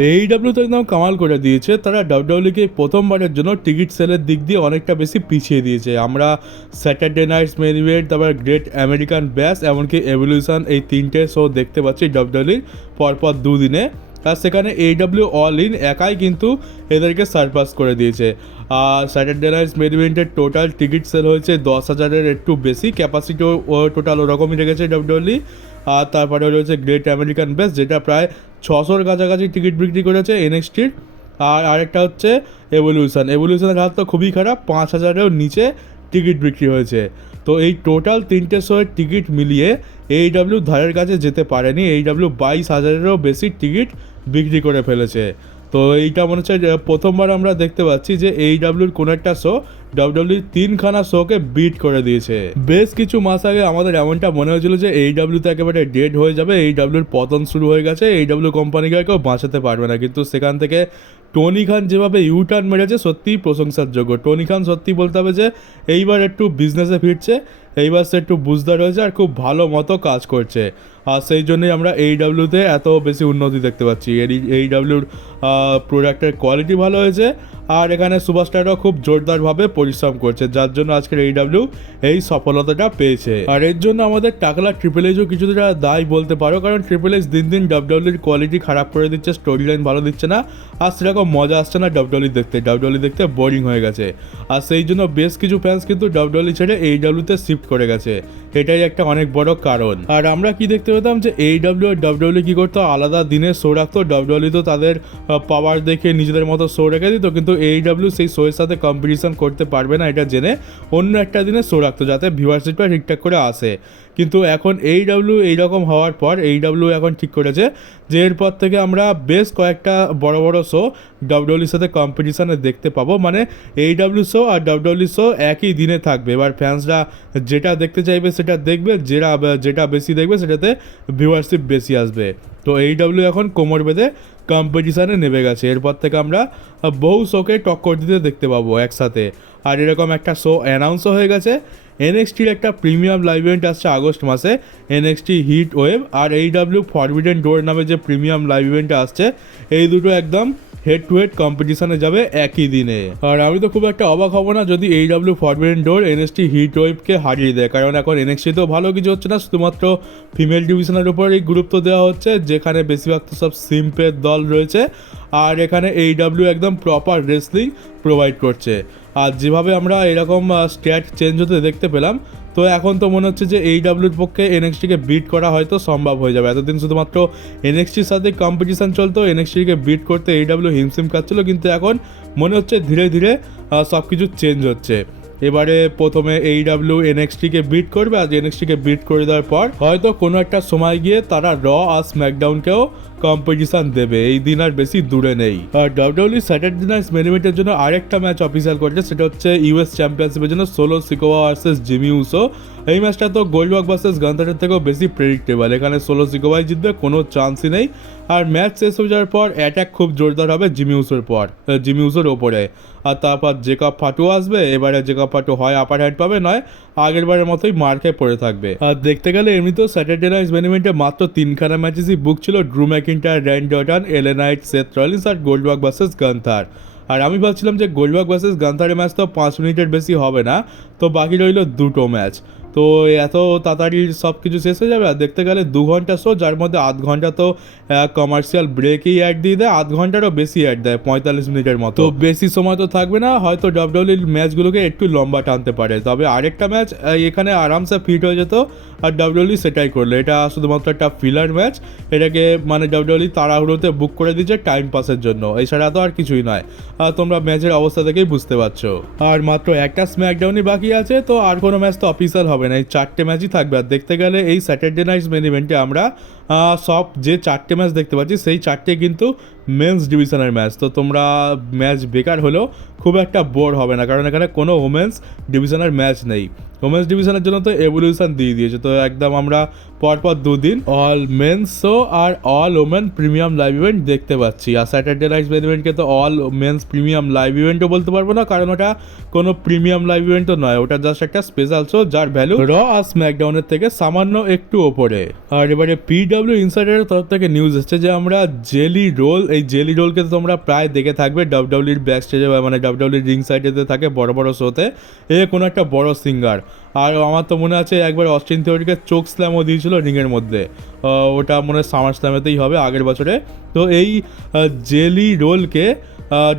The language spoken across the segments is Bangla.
AEW তো একদম কামাল করে দিয়েছে। তারা ডাব্লিউডাব্লিউকে প্রথমবারের জন্য টিকিট সেলের দিক দিয়ে অনেকটা বেশি পিছিয়ে দিয়েছে। আমরা স্যাটারডে নাইটস মেইন ইভেন্ট, তারপর গ্রেট আমেরিকান ব্যাশ, এমনকি এভলিউশন, এই তিনটে শো দেখতে পাচ্ছি ডাব্লিউডাব্লিউর পরপর দুদিনে। আর সেখানে AEW অল ইন একাই কিন্তু এদেরকে সারপাস করে দিয়েছে। আর স্যাটারডে নাইটস মেইন ইভেন্টের টোটাল টিকিট সেল হয়েছে 10,000-এর একটু বেশি, ক্যাপাসিটিও টোটাল ওরকমই রেখেছে ডাব্লিউডাব্লিউ। আর তারপরে রয়েছে গ্রেট আমেরিকান ব্যাশ, যেটা প্রায় 600-র কাছাকাছি টিকিট বিক্রি করেছে NXT-র। আর আরেকটা হচ্ছে এভলিউশনের হাত তো খুবই খারাপ, 5,000-এরও নিচে টিকিট বিক্রি হয়েছে। তো এই টোটাল তিনটে শোয়ের টিকিট মিলিয়ে AEW ধারের কাছে যেতে পারেনি। AEW 22,000-এরও বেশি টিকিট বিক্রি করে ফেলেছে। তো এইটা মনে হচ্ছে প্রথমবার আমরা দেখতে পাচ্ছি যে AEWর কোনো একটা শো ডাব্লিউডাব্লিউ 3খানা শোকে বিট করে দিয়েছে। বেশ কিছু মাস আগে আমাদের এমনটা মনে হয়েছিল যে AEW তো একেবারে ডেড হয়ে যাবে, AEWর পতন শুরু হয়ে গেছে, AEW কোম্পানিকে কেউ বাঁচাতে পারবে না। কিন্তু সেখান থেকে টনি খান যেভাবে ইউটার্ন মেরেছে সত্যিই প্রশংসার যোগ্য। টনি খান সত্যি বলতে হবে যে এইবার একটু বিজনেসে ফিরছে, এইবার সে একটু বুঝদার হয়েছে আর খুব ভালো মতো কাজ করছে। আর সেই জন্যই আমরা AEWতে এত বেশি উন্নতি দেখতে পাচ্ছি। AEWর প্রোডাক্টের কোয়ালিটি ভালো হয়েছে, আর এখানে সুপারস্টাররাও খুব জোরদারভাবে পরিশ্রম করছে, যার জন্য আজকের AEW এই সফলতাটা পেয়েছে। আর এর জন্য আমাদের টাকলা ট্রিপল এইচও কিছুটা দায় বলতে পারো, কারণ ট্রিপল এইচ দিন দিন ডাব্লিউডাব্লিউর কোয়ালিটি খারাপ করে দিচ্ছে, স্টোরি লাইন ভালো দিচ্ছে না, আর সেরকম মজা আসছে না ডাব্লিউডাব্লিউ দেখতে বোরিং হয়ে গেছে। আর সেই জন্য বেশ কিছু ফ্যান্স কিন্তু ডাব্লিউডাব্লিউ ছেড়ে AEWতে শিফট করে গেছে, এটাই একটা অনেক বড় কারণ। আর আমরা কি দেখতে পেতাম যে AEW আর ডাব্লিউডাব্লিউ কি করতো, আলাদা দিনে শো রাখতো। ডাব্লিউডাব্লিউ তো তাদের পাওয়ার দেখে নিজেদের মতো শো রেখে দিত, কিন্তু AEW সেই শোয়ের সাথে কম্পিটিশন করতে পারবে না এটা জেনে অন্য একটা দিনে শো রাখতো, যাতে ভিউয়ারশিপটা ঠিকঠাক করে আসে। কিন্তু এখন AEW এইরকম হওয়ার পর AEW এখন ঠিক করেছে যে এরপর থেকে আমরা বেশ কয়েকটা বড় বড় শো ডাব্লিউডাব্লিউর সাথে কম্পিটিশানে দেখতে পাবো। মানে AEW শো আর ডাব্লিউডাব্লিউ শো একই দিনে থাকবে। এবার ফ্যান্সরা যেটা দেখতে চাইবে সেটা দেখবে, যেটা বেশি দেখবে সেটাতে ভিউয়ারশিপ বেশি আসবে। তো AEW এখন কোমর বেঁধে কম্পিটিশানে নেমে গেছে। এরপর থেকে আমরা বহু শোকে টক্কর দিতে দেখতে পাবো একসাথে। আর এরকম একটা শো অ্যানাউন্সও হয়ে গেছে। NXTর একটা প্রিমিয়াম লাইভ ইভেন্ট আসছে আগস্ট মাসে, NXT হিট ওয়েভ, আর AEW ফরবিডেন ডোর নামে যে প্রিমিয়াম লাইভ ইভেন্টটা আসছে, এই দুটো একদম হেড টু হেড কম্পিটিশানে যাবে একই দিনে। আর আমি তো খুব একটা অবাক হব না যদি AEW ফরবিডেন ডোর NXT হিট ওয়েভকে হারিয়ে দেয়, কারণ এখন NXT তো ভালো কিছু হচ্ছে না, শুধুমাত্র ফিমেল ডিভিশনের উপরেই গুরুত্ব দেওয়া হচ্ছে, যেখানে বেশিরভাগ তো সব সিম্পের দল রয়েছে। আর এখানে AEW একদম প্রপার রেসলিং প্রোভাইড করছে। আর যেভাবে আমরা এরকম স্ট্যাট চেঞ্জ হতে দেখতে পেলাম, তো এখন তো মনে হচ্ছে যে AEWর পক্ষে NXTকে বিট করা হয়তো সম্ভব হয়ে যাবে। এতদিন শুধুমাত্র NXTর সাথে কম্পিটিশান চলতো, NXTকে বিট করতে AEW হিমশিম খাচ্ছিল, কিন্তু এখন মনে হচ্ছে ধীরে ধীরে সব কিছু চেঞ্জ হচ্ছে। এবারে প্রথমে AEW NXTকে বিট করবে, আর NXTকে বিট করে দেওয়ার পর হয়তো কোনো একটা সময় গিয়ে তারা র আর স্ম্যাকডাউনকেও কম্পিটিশান দেবে। এই দিন আর বেশি দূরে নেই। আর ডাব্লিউডাব্লিউ স্যাটারডে নাইটস মেইন ইভেন্টের জন্য আরেকটা ম্যাচ অফিসিয়াল করছে, সেটা হচ্ছে US চ্যাম্পিয়নশিপের জন্য সোলো সিকোয়া ভার্সেস জিমি উসো। এই ম্যাচটা তো গোল্ডবার্গ ভার্সেস গান্থারের থেকেও বেশি প্রেডিক্টেবল, এখানে সোলো সিকোয়াই জিতবে, কোনো চান্সই নেই। আর ম্যাচ শেষ হয়ে যাওয়ার পর অ্যাটাক খুব জোরদার হবে জিমি উসোর ওপরে। আর তারপর জেকব ফাটু আসবে। এবারে জেকব ফাটু হয় আপার হ্যান্ড পাবে, নয় আগের বারের মতোই মার খেয়ে পড়ে থাকবে। আর দেখতে গেলে এমনিতেও স্যাটারডে নাইটস মেইন ইভেন্টে মাত্র 3খানা ম্যাচেসই বুক ছিল, Drew McIntyre, Randy Orton, LA Knight, Seth Rollins আর গোল্ডবার্গ ভার্সেস গান্থার। আর আমি ভাবছিলাম যে গোল্ডবার্গ ভার্সেস গান্থারের ম্যাচ তো 5 মিনিটের বেশি হবে না, তো বাকি রইল দুটো ম্যাচ। তো এত তাড়াতাড়ি সব কিছু শেষ হয়ে যাবে। আর দেখতে গেলে 2 ঘন্টা শো, যার মধ্যে আধ ঘন্টা তো কমার্শিয়াল ব্রেকেই অ্যাড দিয়ে দেয়, আধ ঘন্টারও বেশি অ্যাড দেয়, 45 মিনিটের মতো। তো বেশি সময় তো থাকবে না, হয়তো ডাব্লিউডাব্লিউর ম্যাচগুলোকে একটু লম্বা টানতে পারে। তবে আরেকটা ম্যাচ এখানে আরামসে ফিট হয়ে যেত, আর ডাব্লিউডাব্লিউ সেটাই করলো। এটা শুধুমাত্র একটা ফিলার ম্যাচ, এটাকে মানে ডাব্লিউডাব্লিউ তাড়াহুড়োতে বুক করে দিচ্ছে টাইম পাসের জন্য, এছাড়া তো আর কিছুই নয়। তোমরা ম্যাচের অবস্থা থেকেই বুঝতে পারছো। আর মাত্র একটা স্ম্যাকডাউনই বাকি আছে, তো আর কোনো ম্যাচ তো অফিসিয়াল হবে না, এই 4টে ম্যাচই থাকবে। আর দেখতে গেলে এই স্যাটারডে নাইটস মেইন ইভেন্টে আমরা সব যে 4টে ম্যাচ দেখতে পাচ্ছি, সেই 4টে কিন্তু মেন্স ডিভিশনের ম্যাচ। তো তোমরা ম্যাচ বেকার হলেও খুব একটা বোর হবে না, কারণ এখানে কোনো ওমেন্স ডিভিশনের ম্যাচ নেই। ওমেন্স ডিভিশনের জন্য তো এভলিউশন দিয়ে দিয়েছে, তো একদম আমরা পরপর 2 দিন অল মেন্স শো আর all women premium live event দেখতে পাচ্ছি। আর স্যাটারডে নাইটস মেইন ইভেন্টকে তো অল মেন্স প্রিমিয়াম লাইভ ইভেন্টও বলতে পারবো না, কারণ ওটা কোনো প্রিমিয়াম লাইভ ইভেন্টও নয়, ওটা জাস্ট একটা স্পেশাল শো, যার ভ্যালু র আর স্ম্যাকডাউনের থেকে সামান্য একটু ওপরে। আর এবারে পিডব্লিউ ইনসাইডারের তরফ থেকে নিউজ এসেছে যে আমরা জেলি রোল, এই জেলি রোলকে তো তোমরা প্রায় দেখে থাকবে ডাব্লিউডাব্লিউর ব্যাক স্টেজে, মানে ডাব্লিউডাব্লিউর রিং সাইডেতে থাকে বড় বড় শোতে, এ কোনো একটা বড় সিঙ্গার। আর আমার তো মনে আছে একবার অস্টিন থিওরিকে চোক স্ল্যামও দিয়েছিল রিংয়ের মধ্যে, ওটা মনে হয় সামার স্ল্যামেতেই হবে আগের বছরে। তো এই জেলি রোলকে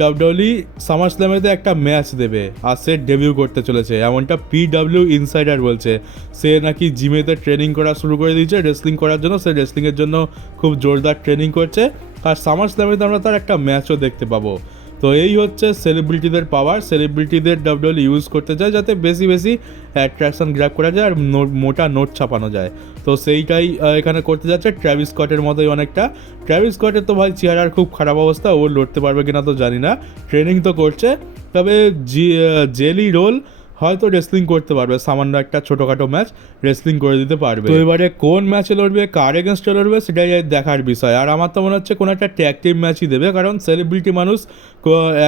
ডাব্লিউডাব্লিউ সামার স্ল্যামেতে একটা ম্যাচ দেবে আর সে ডেবিউ করতে চলেছে, এমনটা পিডব্লিউ ইনসাইডার বলছে। সে নাকি জিমেতে ট্রেনিং করা শুরু করে দিয়েছে রেসলিং করার জন্য, সে রেসলিংয়ের জন্য খুব জোরদার ট্রেনিং করছে, আর সামার স্ল্যামেতে আমরা তার একটা ম্যাচও দেখতে পাবো। তো এই হচ্ছে সেলিব্রিটিদের পাওয়ার, সেলিব্রিটিদের ডাব্লিউডাব্লিউ ইউজ করতে চায় যাতে বেশি বেশি অ্যাট্রাকশন গ্র্যাব করা যায় আর মোটা নোট ছাপানো যায়। তো সেইটাই এখানে করতে যাচ্ছে ট্র্যাভিস স্কটের মতোই অনেকটা। ট্র্যাভিস স্কটের তো ভাই চেহারার খুব খারাপ অবস্থা, ও লড়তে পারবে কিনা তো জানি না, ট্রেনিং তো করছে। তবে জেলি রোল হয়তো রেসলিং করতে পারবে, সামান্য একটা ছোটোখাটো ম্যাচ রেসলিং করে দিতে পারবে। তো এবারে কোন ম্যাচে লড়বে, কার এগেনস্টে লড়বে, সেটাই দেখার বিষয়। আর আমার তো মনে হচ্ছে কোনো একটা ট্যাগ টিম ম্যাচই দেবে, কারণ সেলিব্রিটি মানুষ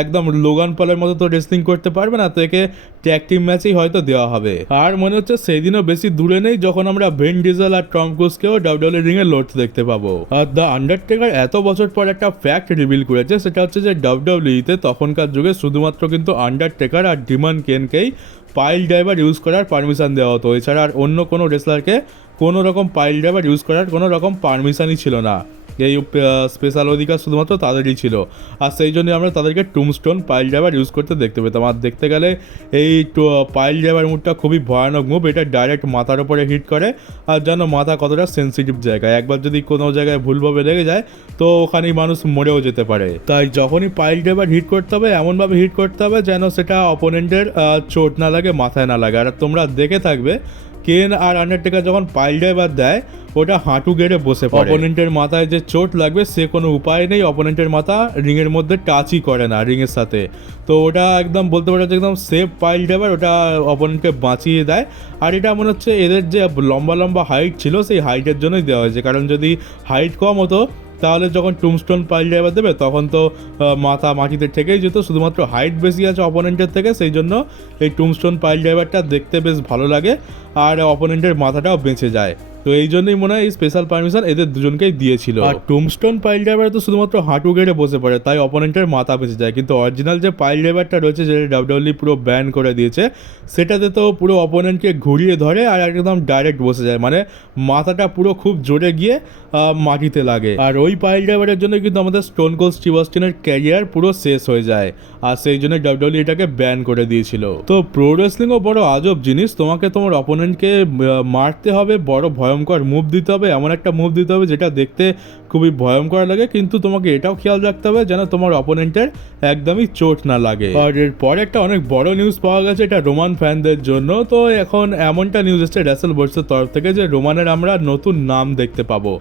একদম লোগান পলের মতো তো রেসলিং করতে পারবে না, তো একে ট্যাগ টিম ম্যাচেই হয়তো দেওয়া হবে। আর মনে হচ্ছে সেই দিনও বেশি দূরে নেই যখন আমরা ভেন ডিজেল আর টম ক্রুজকেও ডাব্লিউডাব্লিউ রিংয়ে লড়তে দেখতে পাবো। আর দ্য আন্ডারটেকার এত বছর পর একটা ফ্যাক্ট রিভিল করেছে, সেটা হচ্ছে যে ডাব্লিউডাব্লিউতে তখনকার যুগে শুধুমাত্র কিন্তু আন্ডারটেকার আর ডিমান কেনকেই পাইল ড্রাইভার ইউজ করার পারমিশন দেওয়া হতো, এছাড়া আর অন্য কোনো রেসলারকে কোনো রকম পাইল ড্রাইভার ইউজ করার কোনো রকম পারমিশনই ছিল না। এই স্পেশাল অধিকার শুধুমাত্র তাদেরই ছিল, আর সেই জন্য আমরা তাদেরকে টুমস্টোন পাইল ড্রাইভার ইউজ করতে দেখতে পেতাম। আর দেখতে গেলে এই পাইল ড্রাইভার মুভটা খুবই ভয়ানক মুভ, এটা ডাইরেক্ট মাথার উপরে হিট করে, আর জানো মাথা কতটা সেন্সিটিভ জায়গায়, একবার যদি কোনো জায়গায় ভুলভাবে লেগে যায় তো ওখানেই মানুষ মরেও যেতে পারে। তাই যখনই পাইল ড্রাইভার হিট করতে হবে এমনভাবে হিট করতে হবে যেন সেটা অপোনেন্টের চোট না লাগে, মাথায় না লাগে। আর তোমরা দেখে থাকবে কেন আর আন্ডারটেকার যখন পাইল ড্রাইভার দেয় ওটা হাঁটু গেড়ে বসে পড়ে, অপোনেন্টের মাথায় যে চোট লাগবে সে কোনো উপায় নেই, অপোনেন্টের মাথা রিংয়ের মধ্যে টাচই করে না রিংয়ের সাথে। তো ওটা একদম বলতে পারো যে একদম সেফ পাইল ড্রাইভার, ওটা অপোনেন্টকে বাঁচিয়ে দেয়। আর এটা মনে হচ্ছে এদের যে লম্বা লম্বা হাইট ছিল সেই হাইটের জন্যই দেওয়া হয়েছে, কারণ যদি হাইট কম হতো তাহলে যখন টুমস্টোন পাইল ড্রাইভার দেবে তখন তো মাথা মাটিতে ঠেকেই যেত, শুধুমাত্র হাইট বেশি আছে অপোনেন্টের থেকে, সেই জন্য এই টুমস্টোন পাইল ড্রাইভারটা দেখতে বেশ ভালো লাগে আর অপোনেন্টের মাথাটাও বেঁচে যায়। তো এই জন্যই মনে হয় এই স্পেশাল পারমিশন এদের দুজনকেই দিয়েছিল। আর টুমস্টোন পাইল ড্রাইভার তো শুধুমাত্র হাঁটু গেড়ে বসে পড়ে, তাই অপোনেন্টের মাথা বেঁচে যায়, কিন্তু অরিজিনাল যে পাইল ড্রাইভারটা রয়েছে যেটা ডাব্লিউডাব্লিউ পুরো ব্যান করে দিয়েছে, সেটাতে তো পুরো অপোনেন্টকে ঘুরিয়ে ধরে আর একদম ডাইরেক্ট বসে যায়, মানে মাথাটা পুরো খুব জোরে গিয়ে মাটিতে লাগে। আর ওই পাইল ড্রাইভারের জন্য কিন্তু আমাদের স্টোন কোল্ড স্টিভ অস্টিনের ক্যারিয়ার পুরো শেষ হয়ে যায়, আর সেই জন্য ডাব্লিউডাব্লিউ এটাকে ব্যান করে দিয়েছিল। তো প্রো রেসলিংও বড় আজব জিনিস, তোমাকে তোমার অপোনেন্টকে মারতে হবে, বড় ভয়ঙ্কর মুভ দিতে হবে, এমন একটা মুভ দিতে হবে যেটা দেখতে খুবই ভয়ঙ্কর লাগে, কিন্তু তোমাকে এটাও খেয়াল রাখতে হবে যেন তোমার অপোনেন্টের একদমই চোট না লাগে। আর এরপর একটা অনেক বড় নিউজ পাওয়া গেছে, এটা রোমান ফ্যানদের জন্য। তো এখন এমনটা নিউজ এসেছে রেসেল বোর্ডসের তরফ থেকে যে রোমানের আমরা নতুন নাম দেখতে পাবো।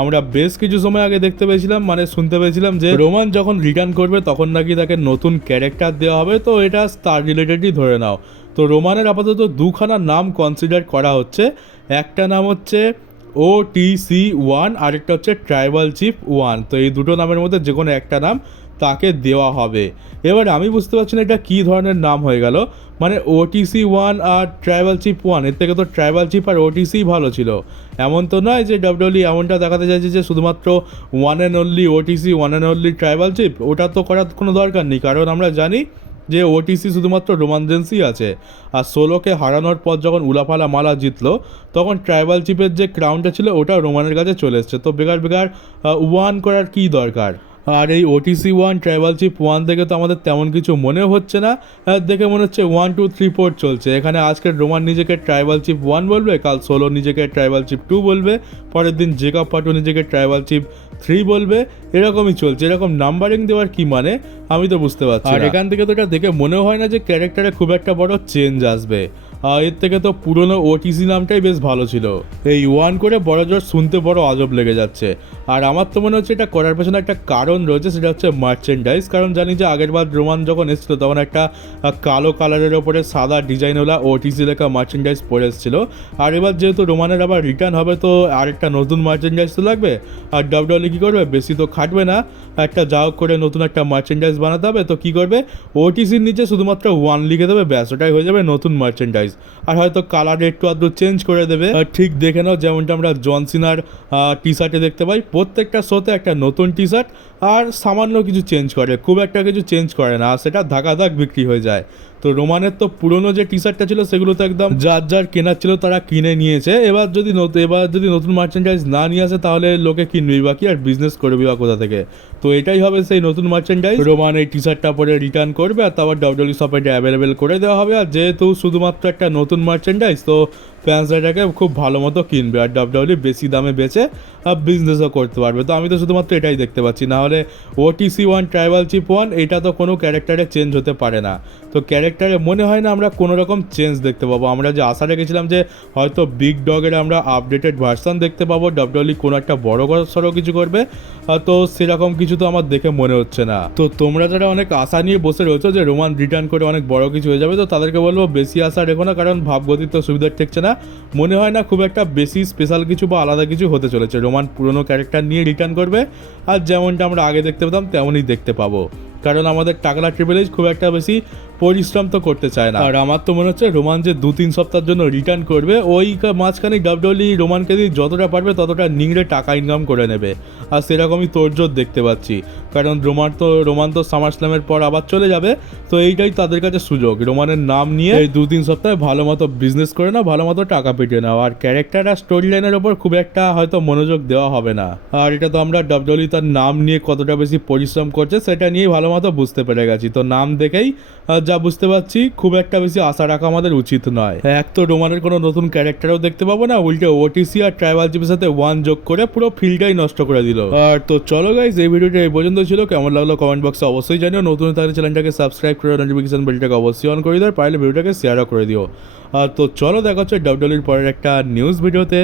আমরা বেশ কিছু সময় আগে দেখতে পেয়েছিলাম, মানে শুনতে পেয়েছিলাম যে রোমান যখন রিটার্ন করবে তখন নাকি তাকে নতুন ক্যারেক্টার দেওয়া হবে, তো এটা স্টার রিলেটেডই ধরে নাও। তো রোমানের আপাতত দুখানা নাম কনসিডার করা হচ্ছে, একটা নাম হচ্ছে OTC1, আরেকটা হচ্ছে ট্রাইবাল চিফ 1। তো এই দুটো নামের মধ্যে যে কোনো একটা নাম তাকে দেওয়া হবে। এবার আমি বুঝতে পারছি না এটা কী ধরনের নাম হয়ে গেল, মানে OTC1 আর ট্রাইবাল চিফ 1, এর থেকে তো ট্রাইবাল চিফ আর OTC ভালো ছিল। এমন তো নয় যে ডাব্লিউডাব্লিউ এমনটা দেখাতে চাইছে যে শুধুমাত্র one and only OTC, one and only tribal chief, ওটা তো করার কোনো দরকার নেই, কারণ আমরা জানি যে OTC শুধুমাত্র রোমান রেন্সই আছে। আর সোলোকে হারানোর পর যখন উলাফালা মালা জিতলো তখন ট্রাইবাল চিফের যে ক্রাউনটা ছিল ওটা রোমানের কাছে চলে এসছে, তো বেকার বেকার ওয়ান করার কী দরকার। আর এই OTC1 ট্রাইবাল চিফ 1 থেকে তো আমাদের তেমন কিছু মনেও হচ্ছে না, দেখে মনে হচ্ছে 1 2 3 4 চলছে। এখানে আজকের রোমান নিজেকে ট্রাইবাল চিফ 1 বলবে, কাল সোলো নিজেকে ট্রাইবাল চিফ 2 বলবে, পরের দিন জেকব পাটু নিজেকে ট্রাইবাল চিফ 3 বলবে, এরকমই চলছে। এরকম নাম্বারিং দেওয়ার কি মানে আমি তো বুঝতে পারছি। আর এখান থেকে তো এটা দেখে মনেও হয় না যে ক্যারেক্টারে খুব একটা বড় চেঞ্জ আসবে, এর থেকে তো পুরনো OTC নামটাই বেশ ভালো ছিল। এই 1 করে বড় জোর শুনতে বড় আজব লেগে যাচ্ছে। আর আমার তো মনে হচ্ছে এটা করার পেছনে একটা কারণ রয়েছে, সেটা হচ্ছে মার্চেন্ডাইজ। কারণ জানি যে আগের বার রোমান যখন এসেছিলো তখন একটা কালো কালারের ওপরে সাদা ডিজাইনওয়ালা OTC লেখা মার্চেন্ডাইজ পরে এসেছিল। আর এবার যেহেতু রোমানের আবার রিটার্ন হবে তো আরেকটা নতুন মার্চেন্ডাইজ তো লাগবে। আর ডাব্লিউডাব্লিউ কী করবে, বেশি তো খাটবে না, একটা যা হোক করে নতুন একটা মার্চেন্ডাইজ বানাতে হবে। তো কী করবে, OTCর নিচে শুধুমাত্র 1 লিখে দেবে, ব্যাস, ওটাই হয়ে যাবে নতুন মার্চেন্ডাইজ। ওয়াইজ, আর হয়তো কালার একটু আধটু চেঞ্জ করে দেবে। ঠিক দেখে নাও যেমনটা আমরা জন সিনার টি শার্টে দেখতে পাই, প্রত্যেকটা শোতে একটা নতুন টি শার্ট আর সামান্য কিছু চেঞ্জ করে, খুব একটা কিছু চেঞ্জ করে না, আর সেটা ধাক বিক্রি হয়ে যায়। তো রোমানের তো পুরনো যে টি শার্টটা ছিল সেগুলো তো একদম যার যার কেনার ছিল তারা কিনে নিয়েছে। এবার যদি নতুন মার্চেন্ডাইজ না নিয়ে আসে তাহলে লোকে কিনবেই বা কি, আর বিজনেস করবে বা কোথা থেকে। তো এটাই হবে সেই নতুন মার্চেন্ডাইজ। রোমান এই টি শার্টটা পরে রিটার্ন করবে আর তারপর ডাব্লিউডাব্লিউ শপে এটা অ্যাভেলেবেল করে দেওয়া হবে। আর যেহেতু শুধুমাত্র একটা নতুন মার্চেন্ডাইজ, তো ফ্যান্সরা এটাকে খুব ভালো মতো কিনবে আর ডাব্লিউডাব্লিউ বেশি দামে বেচে বিজনেসও করতে পারবে। তো আমি তো শুধুমাত্র এটাই দেখতে পাচ্ছি, না হলে ওটিসি 1 ট্রাইবাল চিপ 1 এটা তো কোনো ক্যারেক্টারে চেঞ্জ হতে পারে না। তো ক্যারেক্টারে মনে হয় না আমরা কোনো রকম চেঞ্জ দেখতে পাবো। আমরা যে আশা রেখেছিলাম যে হয়তো বিগ ডগের আমরা আপডেটেড ভার্সন দেখতে পাবো, ডাব্লিউডাব্লিউ কোনো একটা বড় সড়ো কিছু করবে, তো সেরকম কিছু তো আমার দেখে মনে হচ্ছে না। তো তোমরা যারা অনেক আশা নিয়ে বসে রয়েছো যে রোমান রিটার্ন করে অনেক বড় কিছু হয়ে যাবে, তো তাদেরকে বলবো বেশি আশা রেখো না, কারণ ভাবগতির তো সুবিধা ঠেকছে না। মনে হয় না খুব একটা বেশি স্পেশাল কিছু বা আলাদা কিছু হতে চলেছে। রোমান পুরনো ক্যারেক্টার নিয়ে রিটার্ন করবে আর যেমনটা আমরা আগে দেখতে পেতাম তেমনই দেখতে পাবো, কারণ আমাদের টাকলা ট্রিপল এইচ খুব একটা বেশি পরিশ্রম তো করতে চায় না। আর আমার তো মনে হচ্ছে রোমান যে 2-3 সপ্তাহের জন্য রিটার্ন করবে, ওই মাঝখানে ডাব্লিউডাব্লিউ রোমানকে দিয়ে যতটা পারবে ততটা নিংড়ে টাকা ইনকাম করে নেবে, আর সেরকমই তোড়জোড় দেখতে পাচ্ছি। কারণ রোমান তো সামার স্ল্যামের পর আবার চলে যাবে, তো এইটাই তাদের কাছে সুযোগ রোমানের নাম নিয়ে এই 2-3 সপ্তাহে ভালো মতো বিজনেস করে নাও, ভালো মতো টাকা পেটিয়ে নাও। আর ক্যারেক্টার আর স্টোরি লাইনের ওপর খুব একটা হয়তো মনোযোগ দেওয়া হবে না। আর এটা তো আমরা ডাব্লিউডাব্লিউ তার নাম নিয়ে কতটা বেশি পরিশ্রম করছে সেটা নিয়েই ভালো মতো বুঝতে পেরে গেছি। তো নাম দেখেই যা বুঝতে পারছি খুব একটা বেশি আশা রাখা আমাদের উচিত নয়। এক তো রোমানের কোনো নতুন ক্যারেক্টারও দেখতে পাবো না, উল্টে ওটিসি আর ট্রাইবাল চিপের সাথে 1 যোগ করে পুরো ফিল্ডটাই নষ্ট করে দিল। আর তো চলো গাইজ, এই ভিডিওটা এই পর্যন্ত ছিল। কেমন লাগলো কমেন্ট বক্সে অবশ্যই জানিও। নতুন থাকলে চ্যানেলটাকে সাবস্ক্রাইব করে নোটিফিকেশন বেলটাকে অবশ্যই অন করে দিও, আর পারলে ভিডিওটাকে শেয়ারও করে দিও। আর তো চলো দেখা হচ্ছে ডাব্লিউডাব্লিউর পরের একটা নিউজ ভিডিওতে।